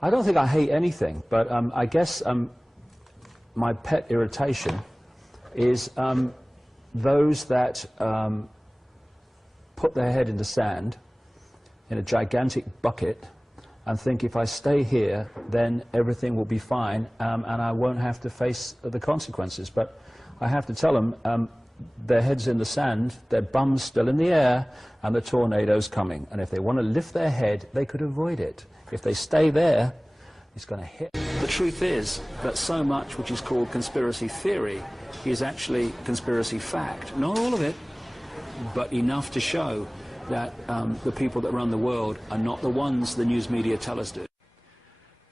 I don't think I hate anything, but I guess my pet irritation is those that put their head in the sand in a gigantic bucket and think if I stay here, then everything will be fine and I won't have to face the consequences. But I have to tell them their head's in the sand, their bum's still in the air, and the tornado's coming. And if they want to lift their head, they could avoid it. If they stay there, it's going to hit. The truth is that so much which is called conspiracy theory is actually conspiracy fact. Not all of it, but enough to show that the people that run the world are not the ones the news media tell us do.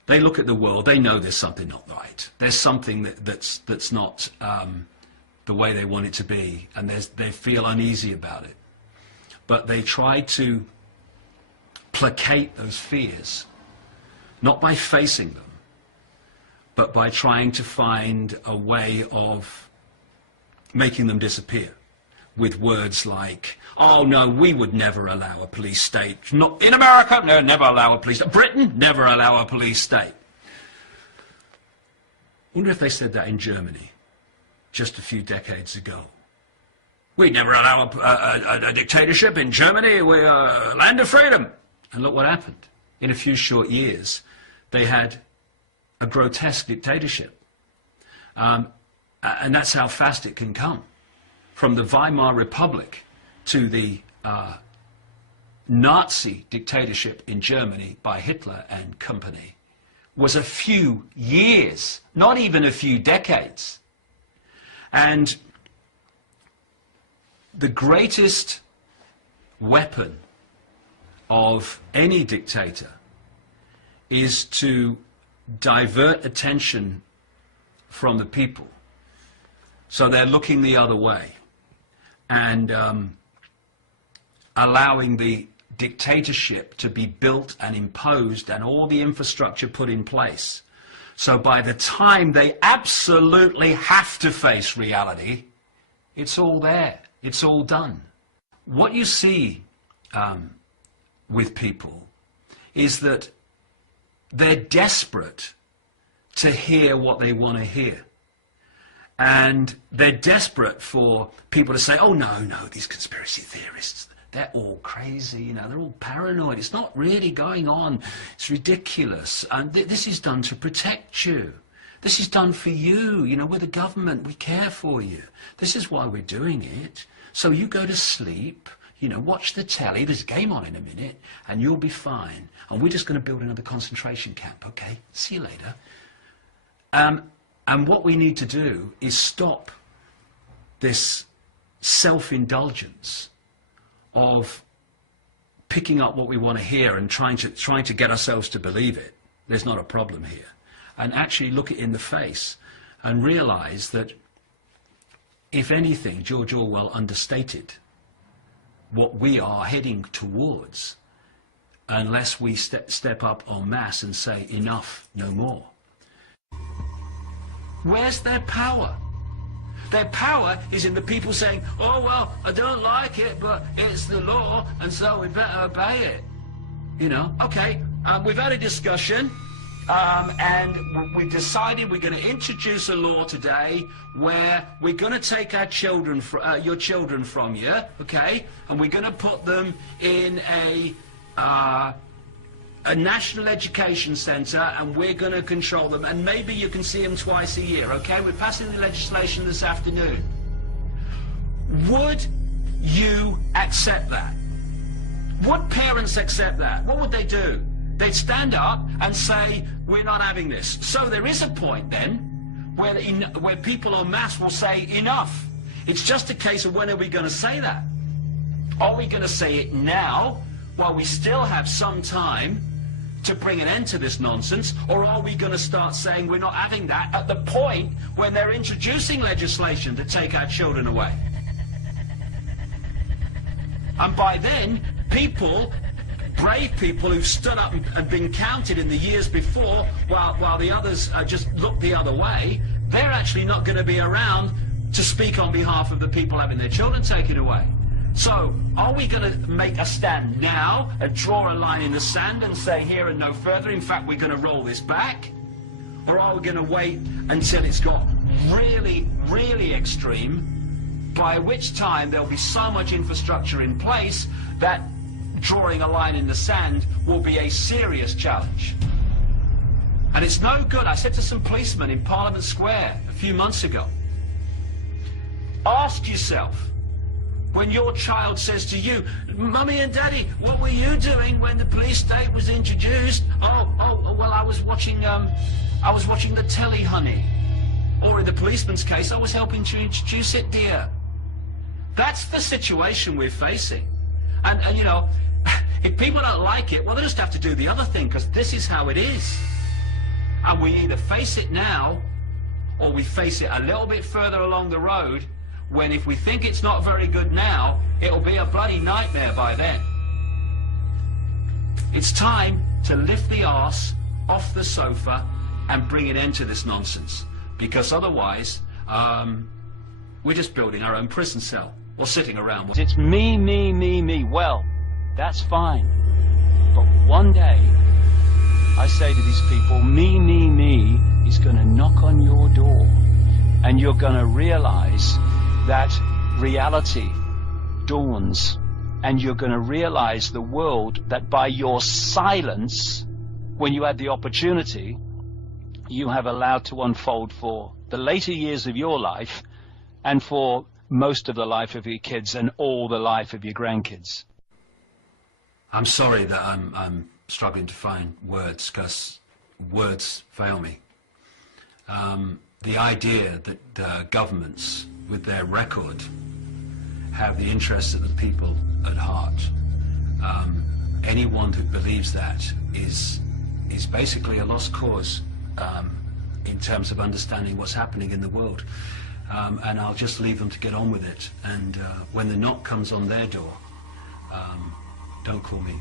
They look at the world, they know there's something not right. There's something that's not the way they want it to be, and they feel uneasy about it. But they try to placate those fears, not by facing them, but by trying to find a way of making them disappear with words like, oh no, we would never allow a police state. Not in America, no, never allow a police state. Britain, never allow a police state. Wonder if they said that in Germany just a few decades ago. We'd never allow a dictatorship in Germany. We're a land of freedom. And look what happened. In a few short years, they had a grotesque dictatorship. And that's how fast it can come. From the Weimar Republic to the Nazi dictatorship in Germany by Hitler and company was a few years, not even a few decades. And the greatest weapon of any dictator is to divert attention from the people. So they're looking the other way and allowing the dictatorship to be built and imposed and all the infrastructure put in place. So by the time they absolutely have to face reality, it's all there. It's all done. What you see with people is that they're desperate to hear what they want to hear. And they're desperate for people to say, oh, no, these conspiracy theorists, they're all crazy, you know, they're all paranoid. It's not really going on. It's ridiculous. And this is done to protect you. This is done for you. You know, we're the government. We care for you. This is why we're doing it. So you go to sleep, you know, watch the telly. There's a game on in a minute, and you'll be fine. And we're just going to build another concentration camp. Okay, see you later. And what we need to do is stop this self-indulgence of picking up what we want to hear and trying to get ourselves to believe it. There's not a problem here. And actually look it in the face and realize that, if anything, George Orwell understated what we are heading towards unless we step up en masse and say enough, no more. Where's their power? Their power is in the people saying, oh, well, I don't like it, but it's the law, and so we better obey it. You know, okay, we've had a discussion, and we've decided we're going to introduce a law today where we're going to take our children, your children from you, okay, and we're going to put them in a national education centre, and we're going to control them, and maybe you can see them twice a year, okay? We're passing the legislation this afternoon. Would you accept that? Would parents accept that? What would they do? They'd stand up and say, we're not having this. So there is a point then where people en masse will say enough. It's just a case of when are we going to say that? Are we going to say it now, while we still have some time to bring an end to this nonsense, or are we going to start saying we're not having that at the point when they're introducing legislation to take our children away? And by then, people, brave people who've stood up and been counted in the years before, while the others just look the other way, they're actually not going to be around to speak on behalf of the people having their children taken away. So, are we going to make a stand now and draw a line in the sand and say here and no further, in fact we're going to roll this back? Or are we going to wait until it's got really, really extreme, by which time there'll be so much infrastructure in place that drawing a line in the sand will be a serious challenge? And it's no good. I said to some policemen in Parliament Square a few months ago, ask yourself, when your child says to you, Mummy and Daddy, what were you doing when the police state was introduced? Oh, well, I was watching the telly, honey. Or in the policeman's case, I was helping to introduce it, dear. That's the situation we're facing. And you know, if people don't like it, well, they just have to do the other thing, because this is how it is. And we either face it now, or we face it a little bit further along the road, when if we think it's not very good now, it'll be a bloody nightmare by then. It's time to lift the arse off the sofa and bring an end to this nonsense, because otherwise we're just building our own prison cell or sitting around. It's me, me, me, me. Well, that's fine, but one day I say to these people, me, me, me is going to knock on your door, and you're going to realize that reality dawns, and you're going to realize the world that by your silence, when you had the opportunity, you have allowed to unfold for the later years of your life and for most of the life of your kids and all the life of your grandkids. I'm sorry that I'm struggling to find words, because words fail me. The idea that governments, with their record, have the interests of the people at heart. Anyone who believes that is basically a lost cause in terms of understanding what's happening in the world. And I'll just leave them to get on with it. And when the knock comes on their door, don't call me.